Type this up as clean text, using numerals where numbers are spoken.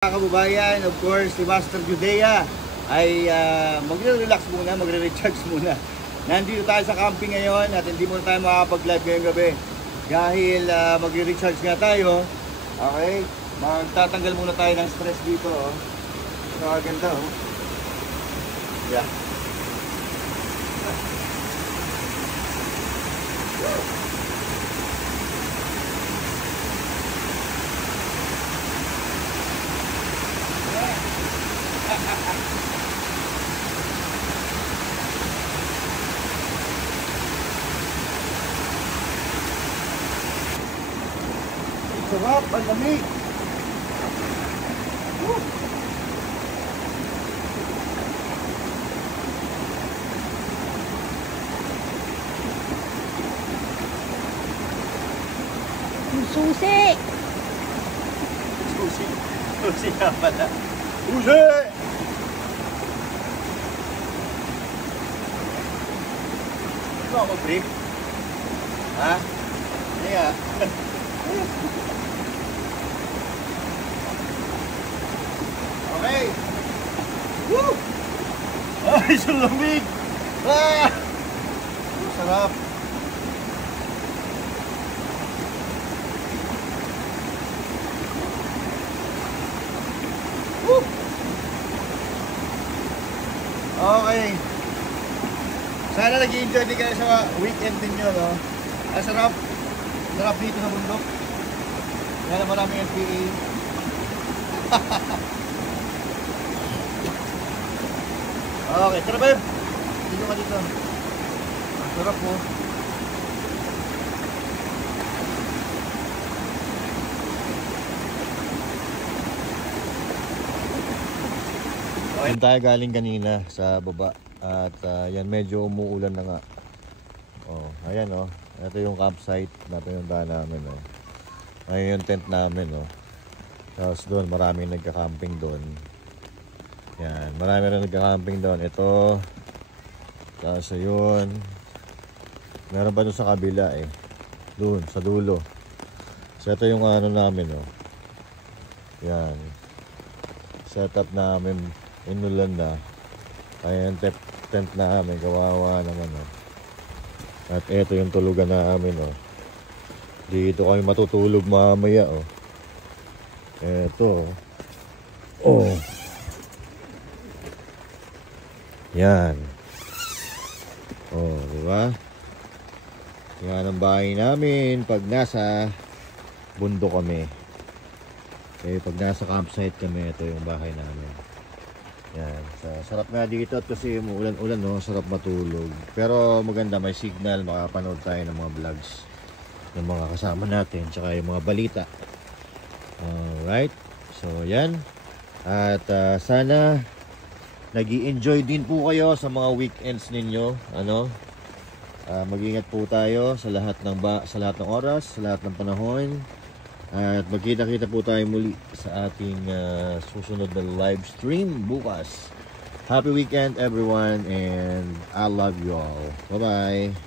Mga kababayan, of course, si Master Judea ay magre-relax muna, magre-recharge muna. Nandito tayo sa camping ngayon at hindi muna tayo makakapag-live ngayong gabi. Dahil magre-recharge nga tayo. Okay? Magtatanggal muna tayo ng stress dito. Oh. Nakaganda, oh. Yeah. Sarap, ang lamig. Susi! Susi. Susi nga pala. Susi! Ano ako mag-brief? Ha? Yeah. Okay. Woo! Ay, sa lamig! Ah! Sarap. Woo! Okay. Sana nag-i-enjoy din kayo sa weekend ninyo, no? Ang sarap. Sarap dito sa bundok. Kaya maraming NPA. Okay, tara babe. Dito ka dito. Ang sarap po. Okay. Tayo galing kanina sa baba. At yan medyo umuulan na nga. Oh, ayan oh. Ito yung campsite na pinuntahan namin oh. Ayan yung tent namin oh. Tapos doon maraming nagka-camping doon. Yan, marami rin nagka-camping doon. Ito. Tapos yun. Meron pa doon sa kabila eh. Doon, sa dulo. So ito yung ano namin oh. Yan. Setup namin. Inulan na. Ayan tent namin. Kawawa naman oh. At ito yung tulugan namin oh. Dito kami matutulog mamaya oh. Ito oh. Oh. Yan. Oh, di ba? Yan ang bahay namin pag nasa bundok kami. Eh pag nasa campsite kami, ito yung bahay namin. Yan. Sarap nga dito at kasi umuulan-ulan, no? Sarap matulog. Pero maganda, may signal, makapanood tayo ng mga vlogs ng mga kasama natin, tsaka yung mga balita. Alright. So, yan. At sana nag-i-enjoy din po kayo sa mga weekends ninyo. Ano? Mag-ingat po tayo sa lahat ng oras, sa lahat ng panahon. At magkita-kita po tayo muli sa ating susunod na live stream bukas. Happy weekend everyone and I love you all. Bye-bye.